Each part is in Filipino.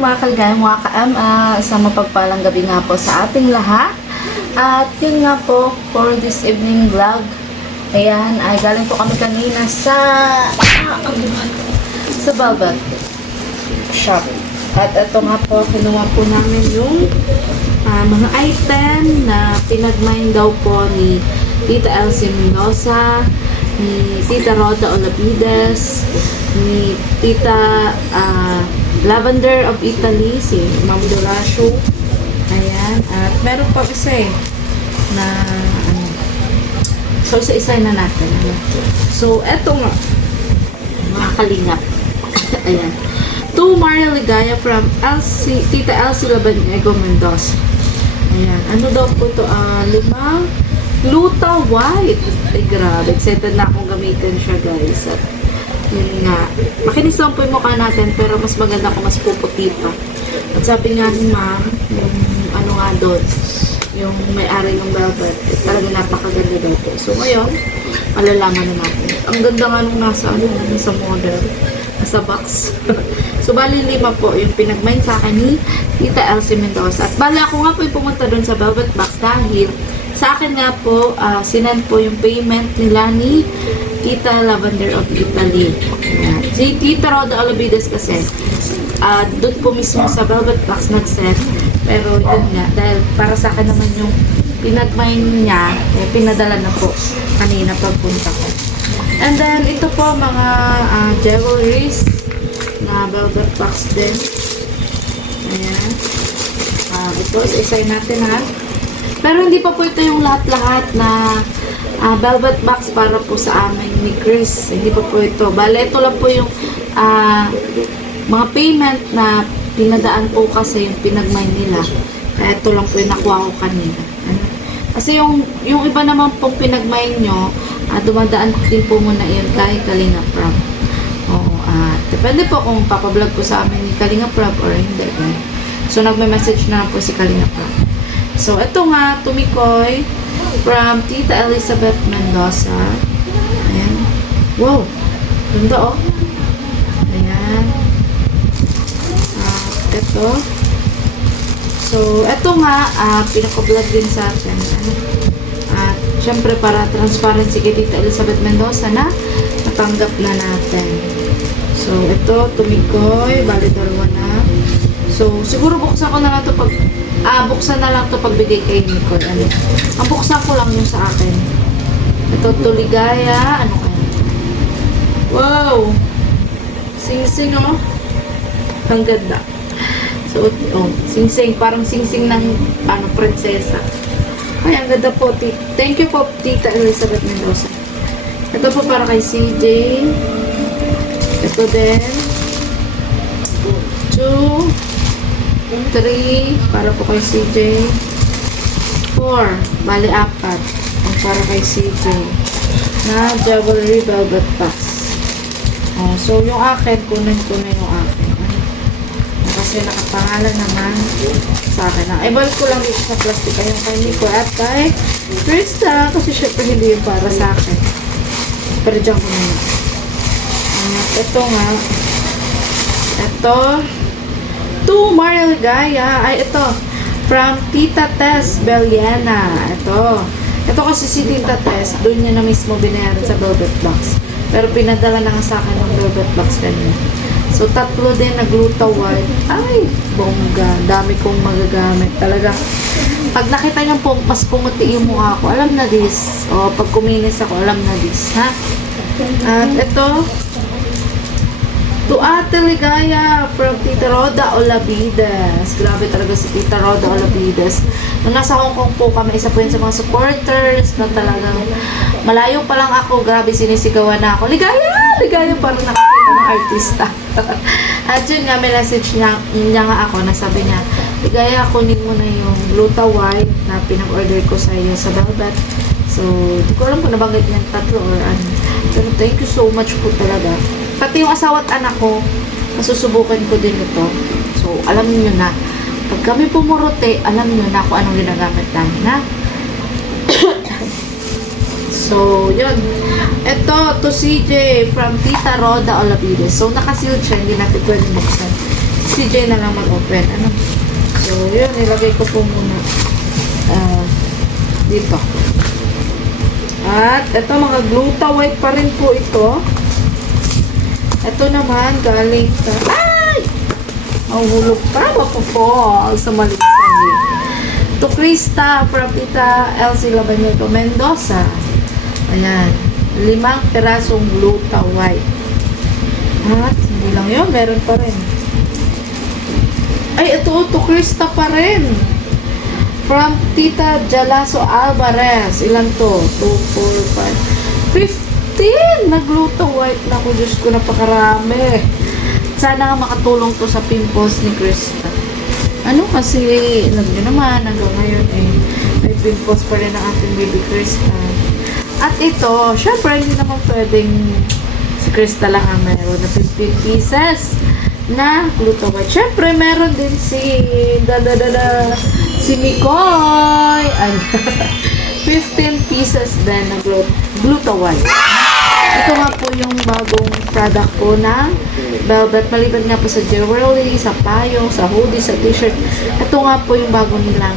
mga kaligaya, mga sa mapagpalang gabi nga po sa ating lahat. At yun nga po, for this evening vlog, ayan, ay galing po kami kanina sa Velvet Shop. At ito nga po, kinuha po namin yung mga item na pinagmain daw po ni Tita Elsie Mendoza, ni Tita Roda Olavides, ni Tita Lavender of Italy, si Ma'am Dorasio. Ayan. At meron pa isa na ano. So, isa-isa na natin. So, eto nga. Mga kalingap. Ayan. To Maria Ligaya from Tita Elsie Labanego Mendoza. Ayan. Ano daw po ito? 5 Gluta White. Ay, grabe. Excited na akong gamitin siya, guys. At yun nga. Makinis lang po yung mukha natin, pero mas maganda kung mas puputi pa. At sabi nga ni ma'am, yung ano nga doon, yung may-ari ng Velvet, talaga napakaganda daw po. So, ngayon, malalaman na natin. Ang ganda nga nung nasa model, nasa box. So, bali 5 po yung pinagmain sa akin ni Tita Elsie Mendoza. At bali ako nga po yung pumunta doon sa Velvet Box dahil sa akin nga po, sinend po yung payment nila ni Tita Lavender of Italy. Ayan. Si Tita Roda Olavides kasi, doon po mismo sa Velvet Box nag-send. Pero yun nga, dahil para sa akin naman yung pinagmain niya, pinadala na po kanina pagpunta ko. And then, ito po mga jewelries na Velvet Box din. Ayan. Ito, isa-isay natin ha. Pero hindi pa po ito yung lahat-lahat na Velvet Box para po sa amin ni Chris. Hindi pa po ito. Bale, ito lang po yung mga payment na pinadaan po kasi yung pinagmain nila. Kaya ito lang po yung nakuha ko kanina. Kasi yung iba naman pong pinagmain nyo, dumadaan din po muna yun kay Kalinga Prab. Depende po kung papablog po sa amin ni Kalinga Prab or hindi. So, nagme-message na po si Kalinga Prab. So, ito nga, tumikoy from Tita Elizabeth Mendoza. Ayan. Wow! Ganda, oh. Ayan. Ito. So, ito nga, pinaka-vlog din sa atin. At, syempre, para transparency kay Tita Elizabeth Mendoza na natanggap na natin. So, ito, tumikoy. Bali, dalawa na. So, siguro buksan ko na lang ito pag buksan na lang ito pagbigay kay Nicole. Ang buksan ko lang yung sa akin. Ito, tuligaya. Ano kaya? Wow! Sing-sing, oh. Ang ganda. So, sing-sing. Parang sing-sing ng prinsesa. Ay, ang ganda po. Thank you po, Tita Elizabeth Mendoza. Ito po para kay CJ. Ito din. 2 3 para po kay CJ. 4 bali 4 ang para kay CJ na jewelry velvet box. So yung akin, kunin ko na yung akin. Kasi nakapangalan naman sa akin. Ibalik ko lang dito sa plastic yung kay Nico at kay Krista kasi syempre hindi yung para sa akin. Pero dyan ko na. Ito nga. Ito to Maria Ligaya. Ay, ito. From Tita Tess Beliana. Ito kasi si Tita Tess, doon niya na mismo binayaran sa Velvet Box. Pero pinadala na nga sa akin ng Velvet Box kanina. So, 3 din na Gluta White. Ay, bongga. Dami kong magagamit. Talaga. Pag nakita niyo po, mas pumuti yung mukha ko, alam na this. O, pag kuminis ako, alam na this. Ha? At ito, to Ate Ligaya from Tita Roda Olavides. Grabe talaga si Tita Roda Olavides. Nung nasa Hong Kong po kami, isa po yun sa mga supporters na talagang malayo pa lang ako. Grabe, sinisigawan na ako. Ligaya! Ligaya! Parang nakakita ng artista. At yun nga, may message niya nga ako na sabi niya, Ligaya, kunin mo na yung Gluta White na pinag-order ko sa iyo sa Velvet. So, di ko alam kung nabanggit niyan 3 or ano. Pero thank you so much po talaga. Pati yung asawa at anak ko, masusubukan ko din ito. So, alam niyo na. Pag kami pumurote, alam niyo na kung anong ginagamit namin, ha? So, yun. Ito, to CJ from Tita Roda Olavides. So, nakasealed siya. Hindi natin pwede buksan. CJ na lang mag-open. Ano? So, yun. Nilagay ko po muna. Dito. At, ito mga gluta white pa rin po ito. Ito naman, galing sa... Ay! Mahulog pa. Mapapol sa maliksan. To Krista from Tita Elsie Labanyego Mendoza. Ayan. 5 pirasong gluta white. At, hindi lang yun. Meron pa rin. Ay, ito. To Krista pa rin. From Tita Jalaso Alvarez. Ilan to? 2, 4, 5, 15! Nagluto white na ko. Diyos ko, napakarami. Sana nga makatulong to sa pimples ni Krista. Ano kasi, alam nyo naman, hanggang ngayon may pimples pa rin ang ating baby Krista. At ito, syempre, hindi naman pwedeng si Krista lang ang meron na 15 pieces na gluta white. Syempre, meron din si si Mikoy. 15 pieces din na gluta white. Ito nga po yung bagong product ko na Velvet. Maliban nga po sa jewelry, sa payong, sa hoodie, sa t-shirt. Ito nga po yung bago nilang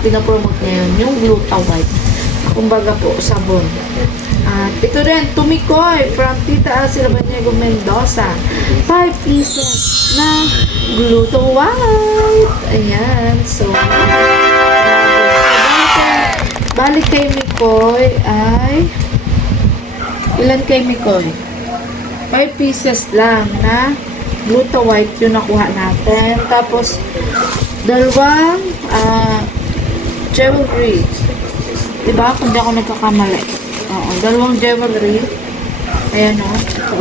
pinapromote ngayon, yung gluta white. Kumbaga po, sabon. At ito rin, Tumikoy from Tita Elsie Labanyego Mendoza. 5 pieces na gluta white. Ayan. So, balik kay Mikoy ay ilan kay Mikoy? 5 pieces lang na gluta white yung nakuha natin. Tapos, dalawang jewelry. Diba? Kung di ako nagkakamali. Oo, dalawang jewelry. Ayan o.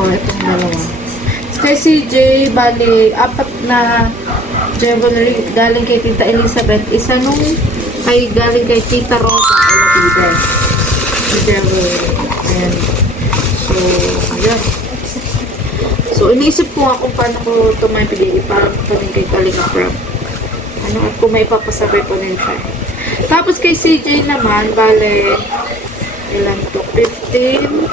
Itong dalawa. Kay CJ, bali, 4 na jewelry galing kay Tita Elizabeth. Isa nung galing kay Tita Rosa. Olapides. Jewelry. Ayan. So, ayan. So, iniisip ko nga kung paano ko ito may pili. Parang pa rin kay Kalinga Prab. Ano, at kung may papasabay pa rin siya. Tapos kay CJ naman, bale, ilan to? 15.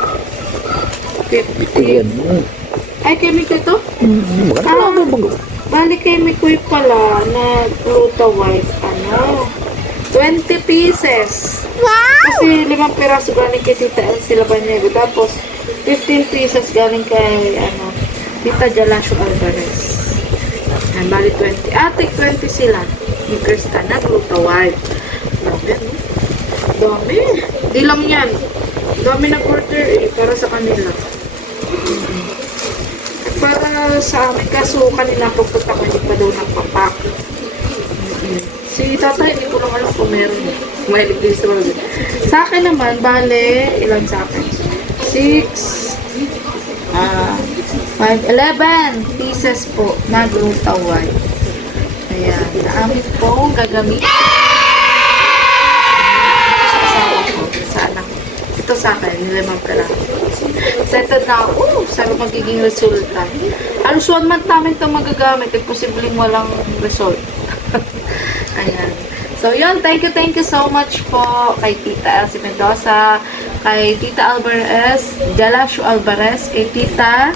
Ay, kay Mikoy to? Bale kay Mikoy pala na gluta white, 20 pieces. Kasi 5 piraso galing kay Tita Elsie Labanyego. Tapos, 15 pieces galing kay, Tita Jalacio Alvarez. Bali 20. Ate, 20 sila. Ni Krista na gluta white. Dami. Di lang yan. Dami nag-order para sa kanila. At para sa amin, kaso kanila pagpunta ko hindi pa daw nagpapak. Si tatay, hindi ko lang alam kung meron. Mahilig din sa mga. Sa akin naman, bale, ilan sa akin? 6, 5, 11 pieces po na gluta white. Ayan, naamin pong gagamitin. Ito sa akin, 5 piraso. Settled na ako. Saan magiging resulta? Halos 1 month namin ito magagamit. Posibleng walang result. Ayan. So, yun. Thank you so much po kay Tita Elsie Mendoza, kay Tita Alvarez, Jalacio Alvarez, kay Tita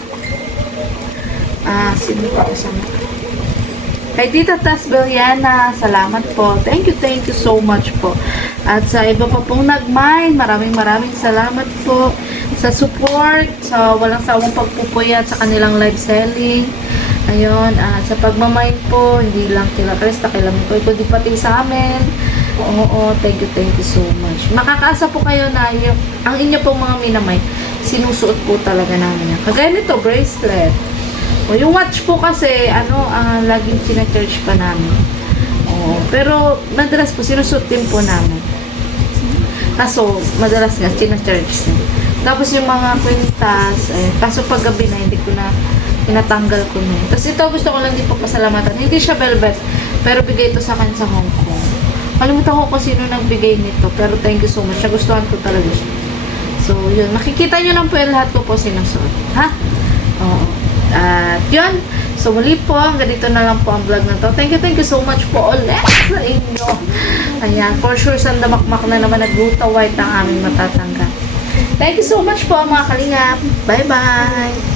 sino pa kasama? Kay Tita Tess Beliana, salamat po. Thank you so much po. At sa iba pa pong nag-mine, maraming salamat po sa support, sa walang sawang pagpupuyat sa kanilang live selling. Ayun, sa pagmamine po, hindi lang kila Krista, kailan po, kundi pati sa amin. Oo, thank you so much. Makakaasa po kayo na ang inyo pong mga minamine, sinusuot po talaga namin yan. Kagaya nito, bracelet. O, yung watch po kasi, laging tina-charge pa namin. Oo, pero madalas po, sinusuot din po namin. Kaso, madalas nga, tina-charge din. Tapos yung mga kwintas, kaso pag gabi na, hindi ko na tinatanggal ko na. Tapos ito, gusto ko lang din po pasalamatan. Hindi siya velvet, pero bigay ito sa akin sa Hong Kong. Kalimutan ko kung sino nagbigay nito, pero thank you so much. Nagustuhan ko talaga siya. So, yun. Makikita nyo lang po yung lahat ko po sinusuot. Ha? Oo. At yun. So, muli po, ganito na lang po ang vlog na to. Thank you so much po ulit sa inyo. Ayan, for sure, sandamakmak na naman nag-gluta white ang aming matatanggap. Thank you so much po, mga kalingap. Bye-bye!